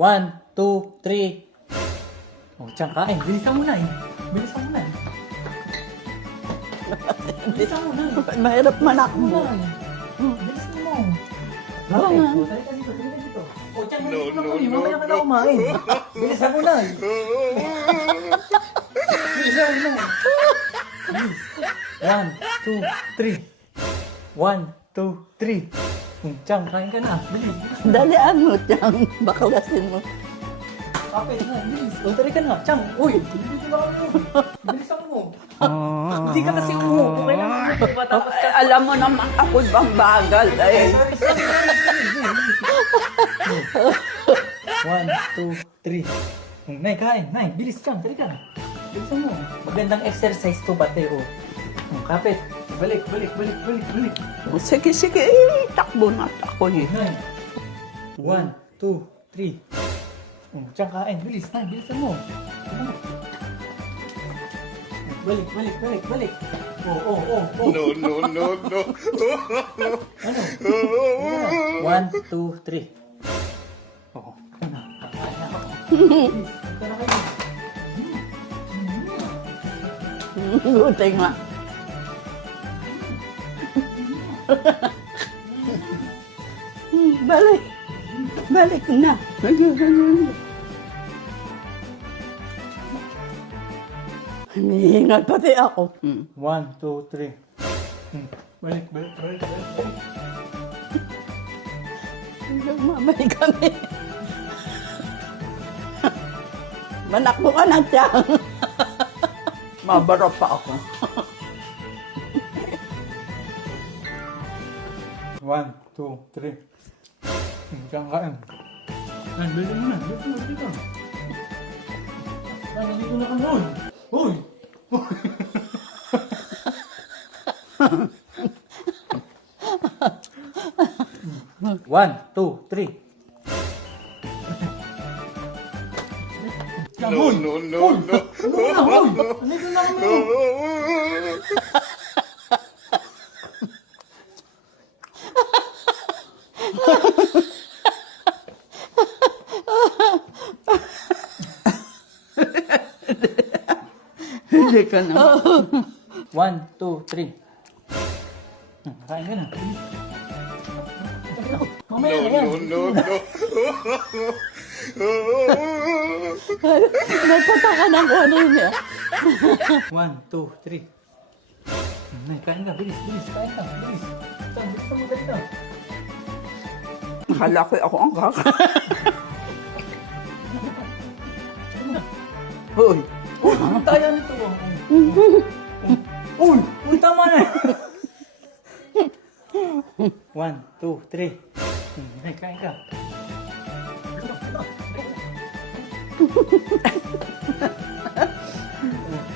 1, 2, 3. Oh, tiyan kain. Bilisan mo na eh. Bilisan mo na eh. Bilisan mo na eh. Mahirap manakbo. Bilisan mo. Oo Okay. nga. Oh, talika dito, talika dito. Oh, tiyan, bilisan mo na. Mamaya ka na kumain. Bilisan mo na eh. Bilisan mo na. 1, 2, 3. 1, 2, 3. Tiyan, kain ka na. Bilis. Dalian mo, Tiyang. Baklasin mo. Kapit na, bilis. O, tari ka na. Chang, uy, bilis na kami. Bilisan mo. Hindi ka kasi umupo. Kailangan mo pa. Tapos ka. Alam mo naman ako bang bagal eh. Sorry, sorry. 1, 2, 3. Nay, kain. Nay, bilis Chang. Tari ka na. Bilisan mo. Magandang exercise to, bate. O. Kapit. Balik, balik, balik, balik, balik. Sige, sige. Eh, takbo na ako eh. Nay. 1, 2, 3. Chang, kain. Bilis. Nay, bilisan mo. Balik, balik, balik, balik. Oh. No. Ano? 1, 2, 3. Oo. Ano? Kakain na ako. Please, punta na kayo. Buti nga. Balik. Balik na. Hinihingal pati ako. 1, 2, 3. Balik, balik, balik, balik, balik. Mamay kami. Manakbo ka na, Tiyang. Mabaro pa ako. 1, 2, 3. Diyan kain. Ay, balik mo na. Balik mo, dito. Ay, nandito na kami. Uy! Uy! 1, 2, 3. No. Nandito na kami. Hindi ka na. 1, 2, 3. Kain ka na. Mamaya na yan. No. Nagpataka ng ano niya. 1, 2, 3. Nay, kain ka. Bilis, bilis. Kain ka. Bilis. Bilis mo dali ka. Akala ko ako ang kaka. Hoy. Uy, ang tayo nito. Uy, uy, tama na. 1, 2, 3. Nay, kain ka.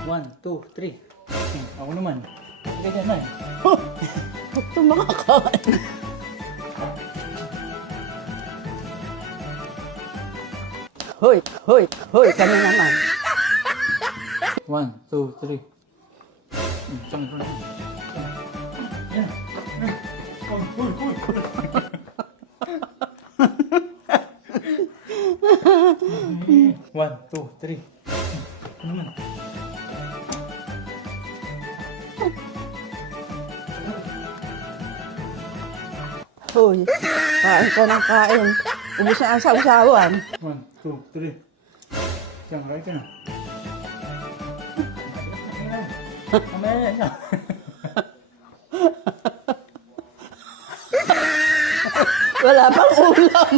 1, 2, 3. Ako naman. Ganyan na. Ito makakain. Hoy, kami naman. 1, 2, 3. Tama na. Yan. Uy. 1, 2, 3. Ano naman? Hoy, kain ka ng kain. Ubus na ang sausawan. 1, 2, 3. Diyan, kain ka na. Mamaya na. Wala pang ulam.